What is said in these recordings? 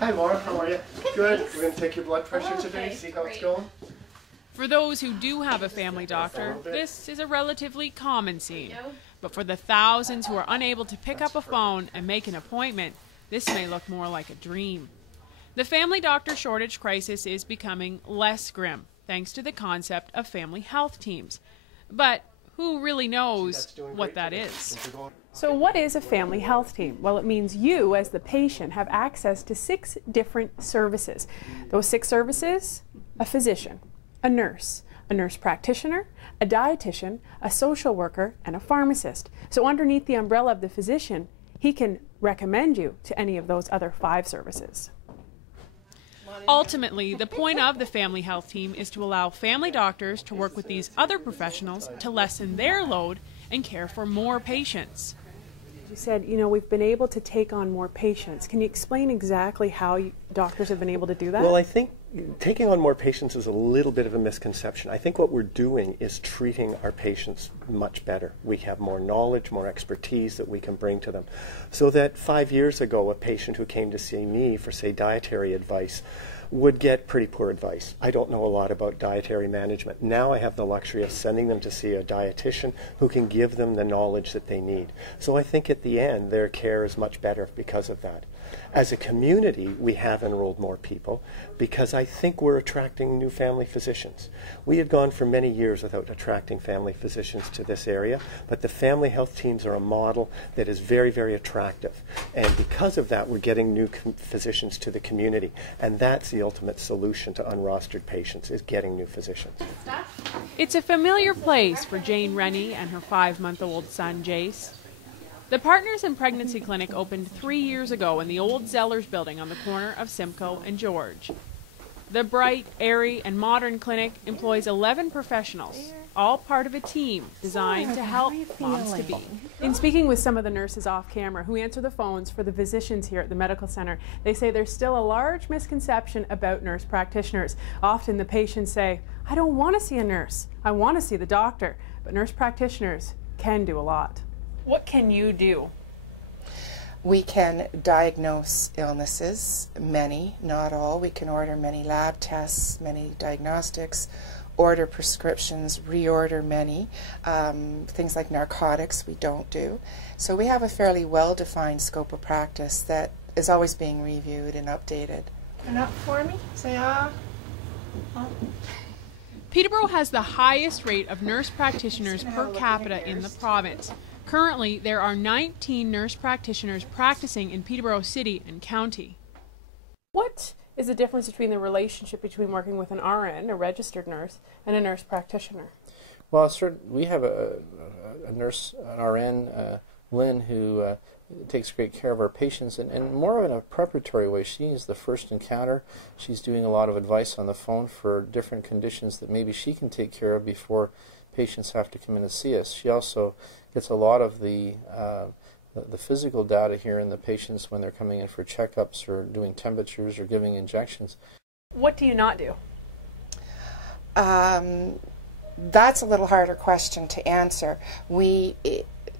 Hi Laura, how are you? Good. Thanks. We're going to take your blood pressure today, see how it's going. For those who do have a family doctor, this is a relatively common scene. But for the thousands who are unable to pick up a phone and make an appointment, this may look more like a dream. The family doctor shortage crisis is becoming less grim, thanks to the concept of family health teams. But who really knows what that is? So what is a family health team? Well, it means you, as the patient, have access to 6 different services. Those 6 services: a physician, a nurse practitioner, a dietitian, a social worker, and a pharmacist. So underneath the umbrella of the physician, he can recommend you to any of those other 5 services. Ultimately, the point of the family health team is to allow family doctors to work with these other professionals to lessen their load and care for more patients. You said, we've been able to take on more patients. Can you explain exactly how doctors have been able to do that? Well, I think taking on more patients is a little bit of a misconception. I think what we're doing is treating our patients much better. We have more knowledge, more expertise that we can bring to them. So that 5 years ago, a patient who came to see me for, say, dietary advice would get pretty poor advice. I don't know a lot about dietary management. Now I have the luxury of sending them to see a dietitian who can give them the knowledge that they need. So I think at the end, their care is much better because of that. As a community, we have enrolled more people because I think we're attracting new family physicians. We had gone for many years without attracting family physicians to this area, but the family health teams are a model that is very, very attractive. And because of that, we're getting new physicians to the community. And that's the ultimate solution to unrostered patients, is getting new physicians. It's a familiar place for Jane Rennie and her 5-month-old son, Jace. The Partners in Pregnancy Clinic opened 3 years ago in the old Zellers building on the corner of Simcoe and George. The bright, airy, and modern clinic employs 11 professionals, all part of a team designed to help moms-to-be. In speaking with some of the nurses off camera who answer the phones for the physicians here at the medical center, they say there's still a large misconception about nurse practitioners. Often the patients say, "I don't want to see a nurse, I want to see the doctor." But nurse practitioners can do a lot. What can you do? We can diagnose illnesses, many, not all. We can order many lab tests, many diagnostics, order prescriptions, reorder many. Things like narcotics we don't do. So we have a fairly well-defined scope of practice that is always being reviewed and updated. And up for me, say ah. Peterborough has the highest rate of nurse practitioners per capita in the province. Currently, there are 19 nurse practitioners practicing in Peterborough City and County. What is the difference between the relationship between working with an RN, a registered nurse, and a nurse practitioner? Well, we have a nurse, an RN, Lynn, who takes great care of our patients, and more in a preparatory way. She is the first encounter. She's doing a lot of advice on the phone for different conditions that maybe she can take care of before patients have to come in and see us. She also gets a lot of the physical data here in the patients when they're coming in for checkups or doing temperatures or giving injections. What do you not do? That's a little harder question to answer.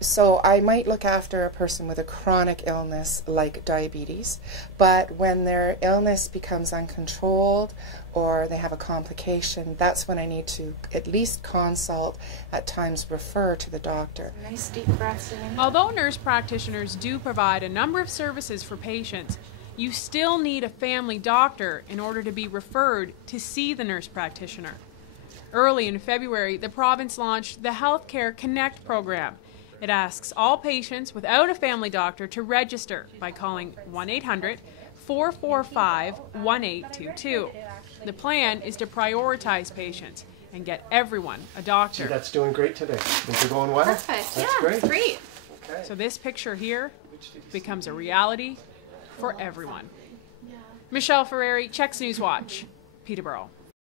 So I might look after a person with a chronic illness like diabetes, but when their illness becomes uncontrolled or they have a complication, that's when I need to at least consult, at times refer to the doctor. Nice deep breaths in. Although nurse practitioners do provide a number of services for patients, you still need a family doctor in order to be referred to see the nurse practitioner. Early in February, the province launched the Healthcare Connect program. It asks all patients without a family doctor to register by calling 1-800-445-1822. The plan is to prioritize patients and get everyone a doctor. So that's doing great today. Things are going well? Perfect. That's Yeah, great. great. Okay. So this picture here becomes a reality for everyone. Michelle Ferreri, CHEX News Watch, Peterborough.